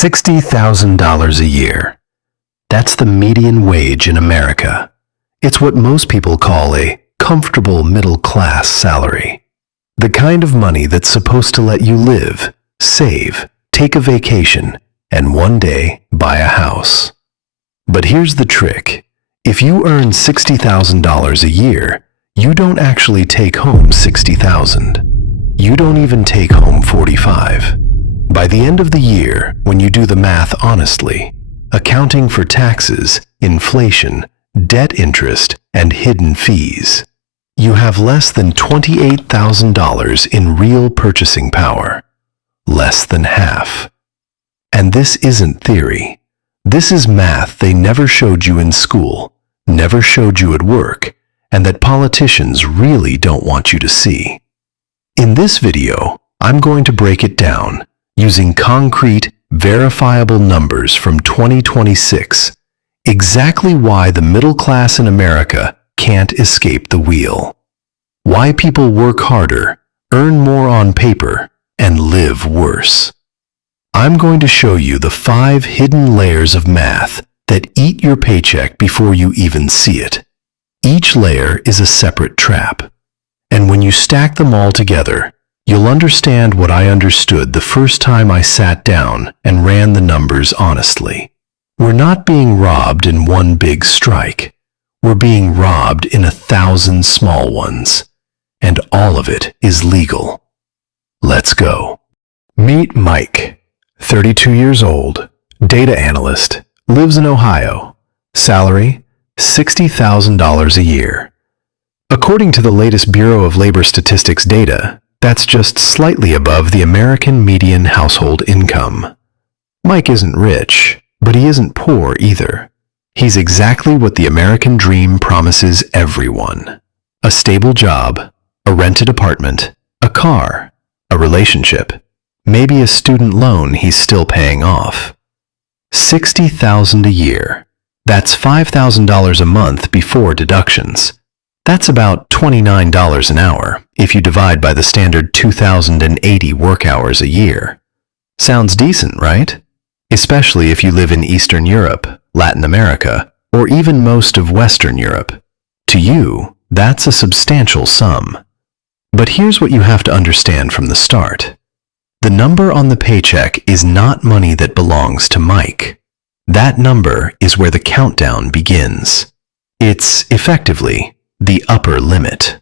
$60,000 a year. That's the median wage in America. It's what most people call a comfortable middle-class salary. The kind of money that's supposed to let you live, save, take a vacation, and one day buy a house. But here's the trick. If you earn $60,000 a year, you don't actually take home $60,000. You don't even take home $45,000. By the end of the year, when you do the math honestly, accounting for taxes, inflation, debt interest, and hidden fees, you have less than $28,000 in real purchasing power. Less than half. And this isn't theory. This is math they never showed you in school, never showed you at work, and that politicians really don't want you to see. In this video, I'm going to break it down using concrete, verifiable numbers from 2026, exactly why the middle class in America can't escape the wheel. Why people work harder, earn more on paper, and live worse. I'm going to show you the 5 hidden layers of math that eat your paycheck before you even see it. Each layer is a separate trap. And when you stack them all together, you'll understand what I understood the first time I sat down and ran the numbers honestly. We're not being robbed in one big strike. We're being robbed in 1,000 small ones. And all of it is legal. Let's go. Meet Mike, 32 years old, data analyst, lives in Ohio. Salary, $60,000 a year. According to the latest Bureau of Labor Statistics data, that's just slightly above the American median household income. Mike isn't rich, but he isn't poor either. He's exactly what the American dream promises everyone. A stable job, a rented apartment, a car, a relationship, maybe a student loan he's still paying off. $60,000 a year. That's $5,000 a month before deductions. That's about $29 an hour if you divide by the standard 2,080 work hours a year. Sounds decent, right? Especially if you live in Eastern Europe, Latin America, or even most of Western Europe. To you, that's a substantial sum. But here's what you have to understand from the start. The number on the paycheck is not money that belongs to Mike. That number is where the countdown begins. It's, effectively, the upper limit.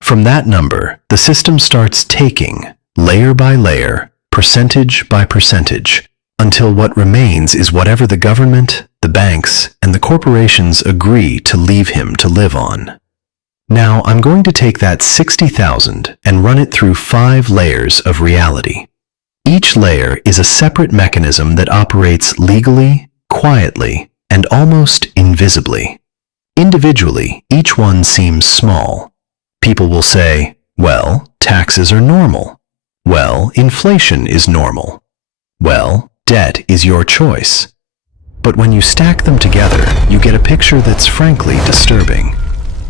From that number, the system starts taking, layer by layer, percentage by percentage, until what remains is whatever the government, the banks, and the corporations agree to leave him to live on. Now, I'm going to take that $60,000 and run it through 5 layers of reality. Each layer is a separate mechanism that operates legally, quietly, and almost invisibly. Individually, each one seems small. People will say, well, taxes are normal. Well, inflation is normal. Well, debt is your choice. But when you stack them together, you get a picture that's frankly disturbing.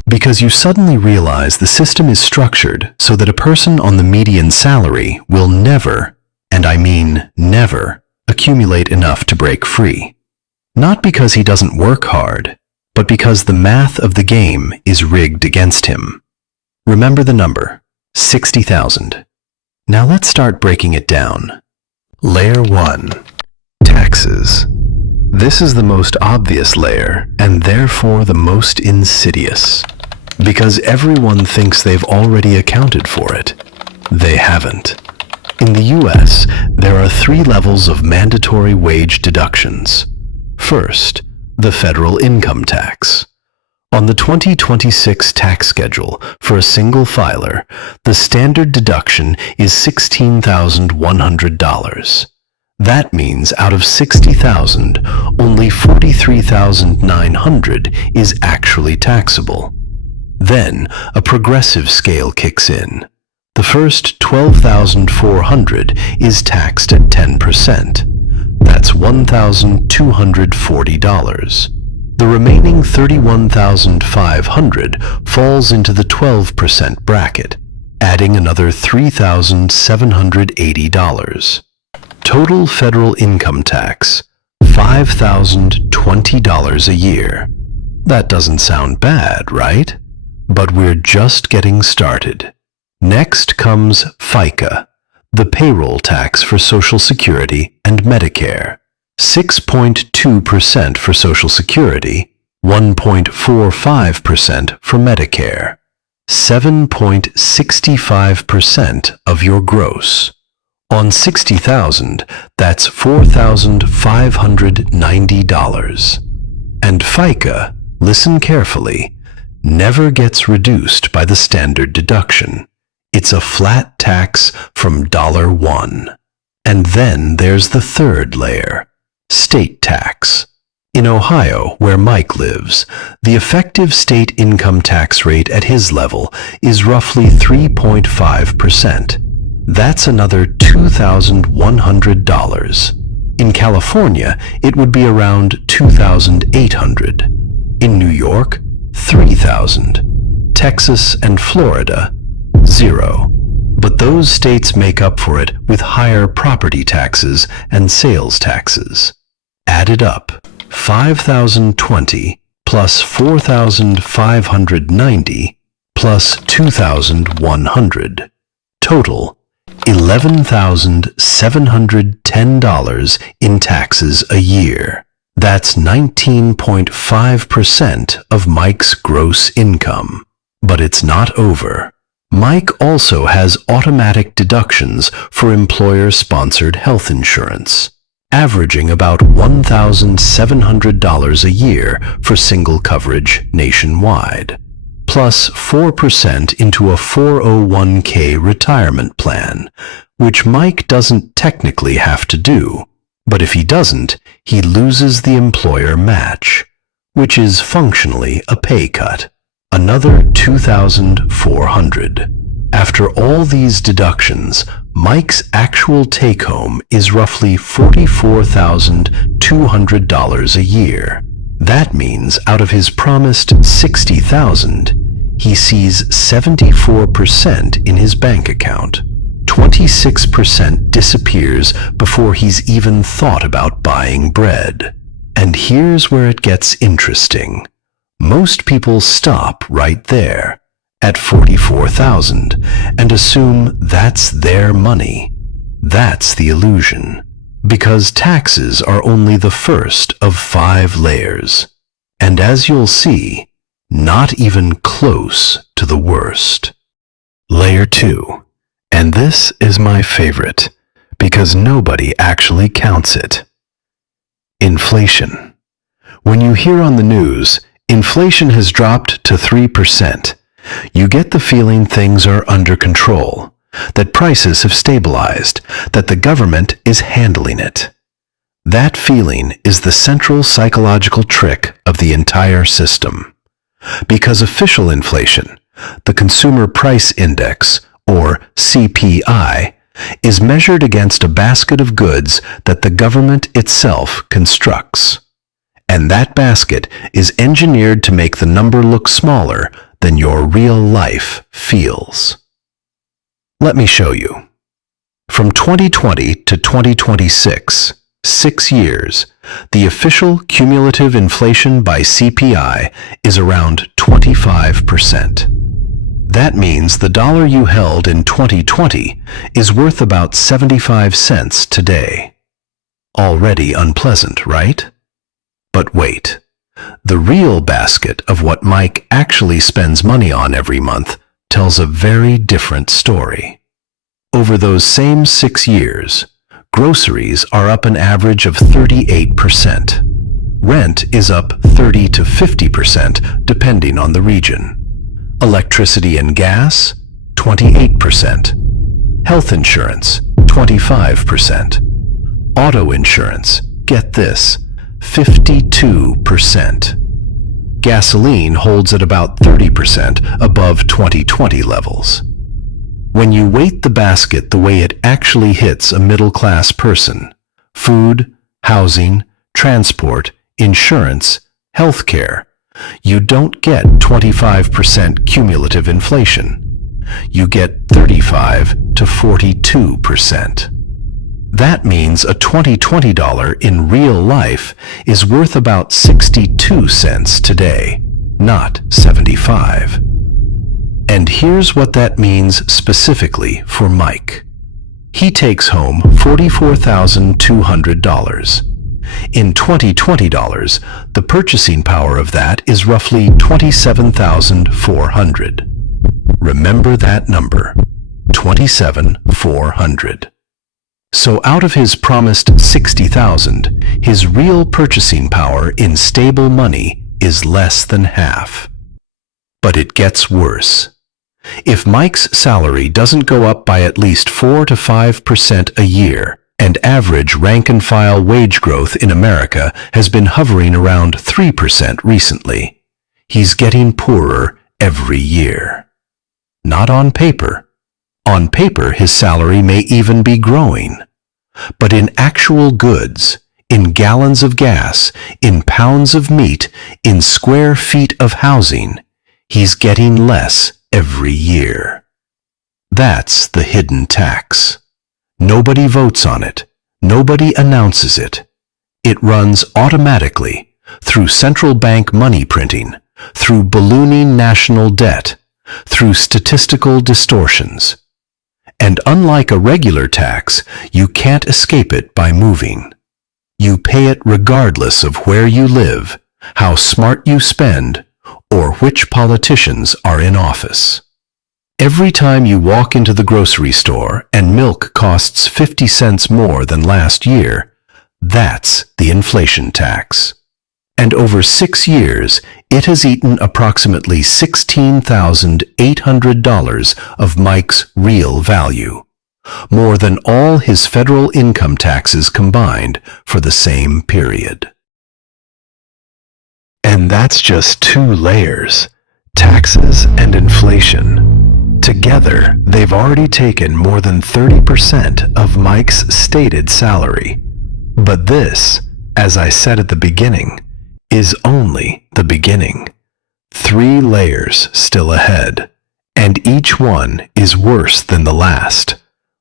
Because you suddenly realize the system is structured so that a person on the median salary will never, and I mean never, accumulate enough to break free. Not because he doesn't work hard, but because the math of the game is rigged against him. Remember the number, 60,000. Now let's start breaking it down. Layer 1. Taxes. This is the most obvious layer, and therefore the most insidious. Because everyone thinks they've already accounted for it. They haven't. In the US, there are 3 levels of mandatory wage deductions. First, the federal income tax. On the 2026 tax schedule for a single filer, the standard deduction is $16,100. That means out of $60,000, only $43,900 is actually taxable. Then, a progressive scale kicks in. The first $12,400 is taxed at 10%. That's $1,240. The remaining $31,500 falls into the 12% bracket, adding another $3,780. Total federal income tax, $5,020 a year. That doesn't sound bad, right? But we're just getting started. Next comes FICA, the payroll tax for Social Security and Medicare. 6.2% for Social Security, 1.45% for Medicare. 7.65% of your gross. On $60,000, that's $4,590. And FICA, listen carefully, never gets reduced by the standard deduction. It's a flat tax from $1. And then there's the third layer, state tax. In Ohio, where Mike lives, the effective state income tax rate at his level is roughly 3.5%. That's another $2,100. In California, it would be around $2,800. In New York, $3,000. Texas and Florida, $0. But those states make up for it with higher property taxes and sales taxes. Added up, $5,020 plus $4,590 plus $2,100. Total, $11,710 in taxes a year. That's 19.5% of Mike's gross income. But it's not over. Mike also has automatic deductions for employer-sponsored health insurance, averaging about $1,700 a year for single coverage nationwide, plus 4% into a 401k retirement plan, which Mike doesn't technically have to do, but if he doesn't, he loses the employer match, which is functionally a pay cut. Another $2,400. After all these deductions, Mike's actual take-home is roughly $44,200 a year. That means out of his promised $60,000, he sees 74% in his bank account. 26% disappears before he's even thought about buying bread. And here's where it gets interesting. Most people stop right there, at $44,000, and assume that's their money. That's the illusion, because taxes are only the first of 5 layers, and as you'll see, not even close to the worst. Layer 2, and this is my favorite, because nobody actually counts it. Inflation. When you hear on the news, inflation has dropped to 3%. You get the feeling things are under control, that prices have stabilized, that the government is handling it. That feeling is the central psychological trick of the entire system. Because official inflation, the Consumer Price Index, or CPI, is measured against a basket of goods that the government itself constructs. And that basket is engineered to make the number look smaller than your real life feels. Let me show you. From 2020 to 2026, 6 years, the official cumulative inflation by CPI is around 25%. That means the dollar you held in 2020 is worth about 75 cents today. Already unpleasant, right? But wait, the real basket of what Mike actually spends money on every month tells a very different story. Over those same 6 years, groceries are up an average of 38%. Rent is up 30 to 50% depending on the region. Electricity and gas, 28%. Health insurance, 25%. Auto insurance, get this, 52%. Gasoline holds at about 30% above 2020 levels. When you weight the basket the way it actually hits a middle-class person, food, housing, transport, insurance, healthcare, you don't get 25% cumulative inflation. You get 35 to 42%. That means a $20 in real life is worth about 62 cents today, not 75. And here's what that means specifically for Mike. He takes home $44,200. In $20, the purchasing power of that is roughly $27,400. Remember that number, $27,400. So out of his promised $60,000, his real purchasing power in stable money is less than half. But it gets worse. If Mike's salary doesn't go up by at least 4 to 5% a year, and average rank-and-file wage growth in America has been hovering around 3% recently, he's getting poorer every year. Not on paper. On paper, his salary may even be growing. But in actual goods, in gallons of gas, in pounds of meat, in square feet of housing, he's getting less every year. That's the hidden tax. Nobody votes on it. Nobody announces it. It runs automatically through central bank money printing, through ballooning national debt, through statistical distortions. And unlike a regular tax, you can't escape it by moving. You pay it regardless of where you live, how smart you spend, or which politicians are in office. Every time you walk into the grocery store and milk costs 50 cents more than last year, that's the inflation tax. And over 6 years, it has eaten approximately $16,800 of Mike's real value, more than all his federal income taxes combined for the same period. And that's just 2 layers, taxes and inflation. Together, they've already taken more than 30% of Mike's stated salary. But this, as I said at the beginning, is only the beginning. 3 layers still ahead, and each one is worse than the last.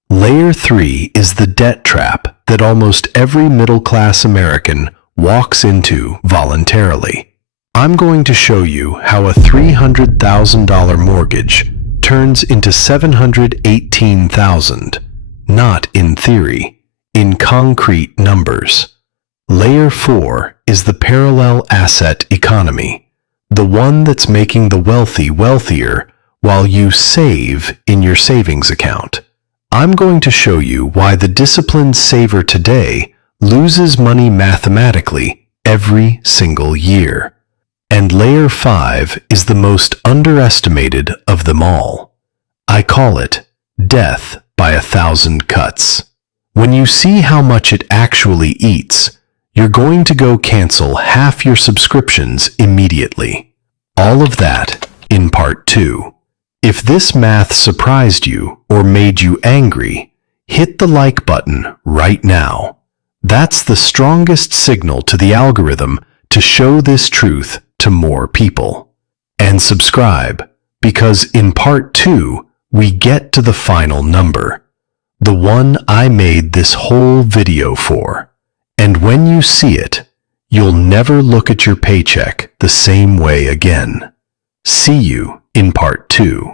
Layer 3 is the debt trap that almost every middle-class American walks into voluntarily. I'm going to show you how a $300,000 mortgage turns into $718,000, not in theory, in concrete numbers. Layer 4 is the parallel asset economy, the one that's making the wealthy wealthier while you save in your savings account. I'm going to show you why the disciplined saver today loses money mathematically every single year. And Layer 5 is the most underestimated of them all. I call it death by 1,000 cuts. When you see how much it actually eats, you're going to go cancel half your subscriptions immediately. All of that in Part 2. If this math surprised you or made you angry, hit the like button right now. That's the strongest signal to the algorithm to show this truth to more people. And subscribe, because in Part 2, we get to the final number, the one I made this whole video for. And when you see it, you'll never look at your paycheck the same way again. See you in Part 2.